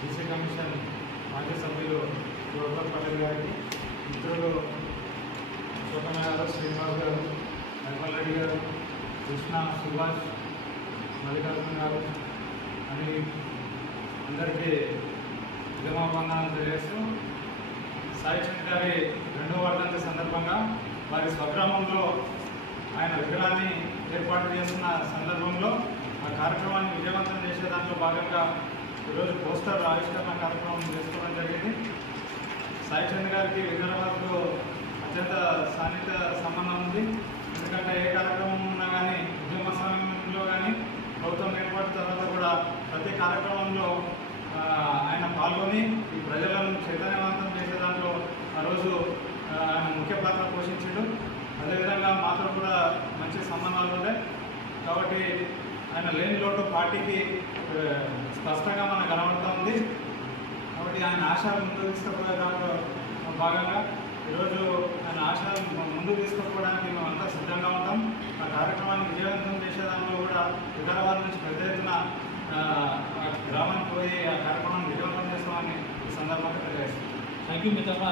BC commission మాజీ సభ్యులు జోహర్ పటేల్ గారికి, మిత్రులు శోభన గారు, శ్రీనివాస్ గారు, నిర్మల్ రెడ్డి గారు, కృష్ణ, సుభాష్, మల్లికార్జున గారు అని అందరికీ విధమాపన్నాలు తెలియజేస్తూ సాయి చంద్ గారి 2వ వర్ధంతి సందర్భంగా వారి స్వగ్రామంలో ఆయన విగ్రహాన్ని ఏర్పాటు చేస్తున్న సందర్భంలో ఆ కార్యక్రమాన్ని విజయవంతం చేసే దాంట్లో భాగంగా ఈరోజు పోస్టర్ ఆవిష్కరణ కార్యక్రమం చేసుకోవడం జరిగింది. సాయి చంద్ గారికి వికారాబాద్లో అత్యంత సాన్నిహిత సంబంధం ఉంది. ఎందుకంటే ఏ కార్యక్రమం ఉన్నా కానీ ఉద్యమ సమయంలో కానీ ప్రభుత్వం ఏర్పాటు తర్వాత కూడా ప్రతి కార్యక్రమంలో ఆయన పాల్గొని ఈ ప్రజలను చైతన్యవంతం చేసే దాంట్లో ఆ రోజు ఆయన ముఖ్య పాత్ర పోషించాడు. అదేవిధంగా మాతో కూడా మంచి సంబంధాలు ఉంటాయి కాబట్టి ఆయన లేని లోటు పార్టీకి స్పష్టంగా మనకు కనబడుతూ ఉంది. కాబట్టి ఆయన ఆశయాలు ముందుకు తీసుకుపోయే దాంట్లో భాగంగా ఈరోజు ఆయన ఆశయాలు ముందుకు తీసుకుపోవడానికి మేమంతా సిద్ధంగా ఉంటాం. ఆ కార్యక్రమాన్ని విజయవంతం చేసే దాంట్లో కూడా వికారాబాద్ నుంచి పెద్ద ఎత్తున గ్రామానికి పోయి ఆ కార్యక్రమాన్ని విజయవంతం చేస్తామని ఈ సందర్భంగా తెలియజేస్తాం. థ్యాంక్ యూ మిత్రమా.